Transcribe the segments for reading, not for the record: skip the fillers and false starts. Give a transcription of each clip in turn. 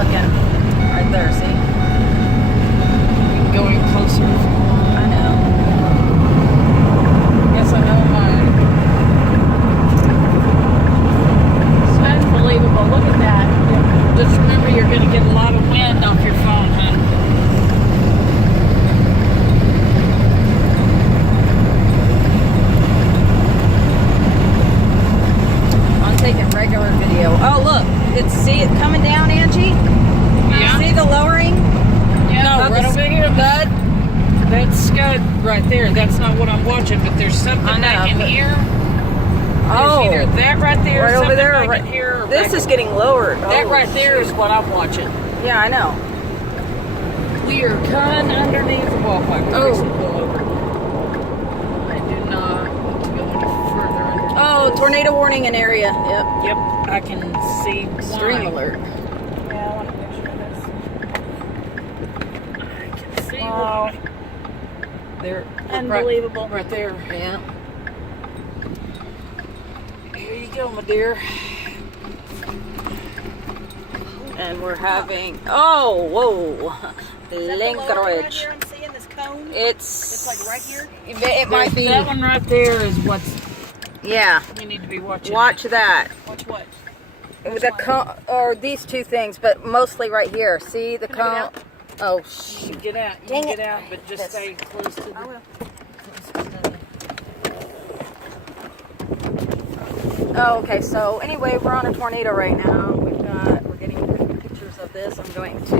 looking. Right there, see? Going closer. I know. Yes, I know mine. So unbelievable. Look at that. Just remember, you're going to get a lot of wind off your phone, hon. I'm taking regular video. Oh, look. See it coming down, Angie? Yeah. See the lowering? Yeah, Of right the over here. Scud? That's Scud right there. That's not what I'm watching, but there's something I know, back in but- here. Oh. There's either that right there, Right over something there. back Right in here. Or This back is getting lowered. That Oh, right there is shoot. what I'm watching. Yeah, I know. We are cutting underneath the wall pipe. We're Oh. fixing to go over. I do not want to go any further underneath. Oh, this. tornado warning in area. Yep. Yep, I can see Extreme why. alert. Yeah, I want a picture of this. I can see Wow. why. There. Unbelievable. Right there. Yeah. Here you go, my dear. And we're having, oh, whoa, linkage. I'm seeing this cone. It's like right here. It might be. That one right there is what's Yeah. we need to be watching. Watch that. Watch what? The cone, or these two things, but mostly right here. See the Can I cone? get out? Oh, You can get out. You Dang can it. get out, but just This. stay close to the. I will. Oh, okay. So anyway, we're on a tornado right now. We're getting pictures of this. I'm going to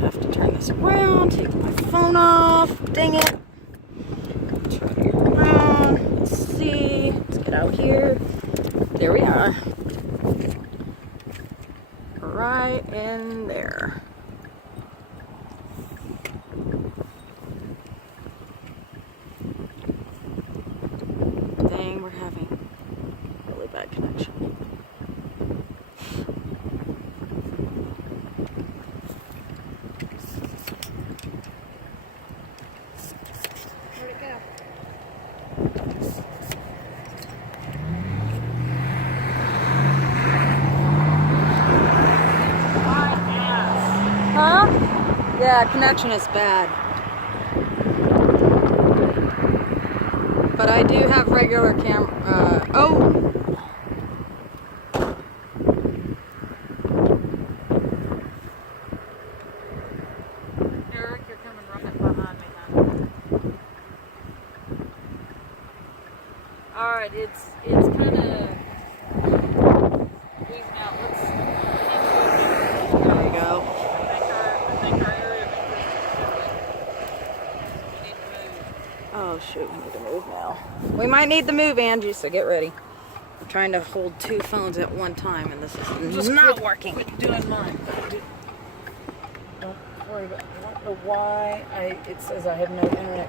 have to turn this around. Take my phone off. Dang it. Turn it around. Let's see. Let's get out here. There we are. Right in there. Dang, we're having really bad connection. Where'd it go? Huh? Yeah, connection is bad. But I do have regular camera. Oh! Eric, you're coming right behind me, hon. All right, it's kind of easing out. Let's. There we go. I think our area we need to move. Oh shoot, we need to move now. We might need to move, Angie, so get ready. I'm trying to hold two phones at one time, and this is Just not working. Quit doing mine. Don't worry about it. I don't know why it says I have no internet.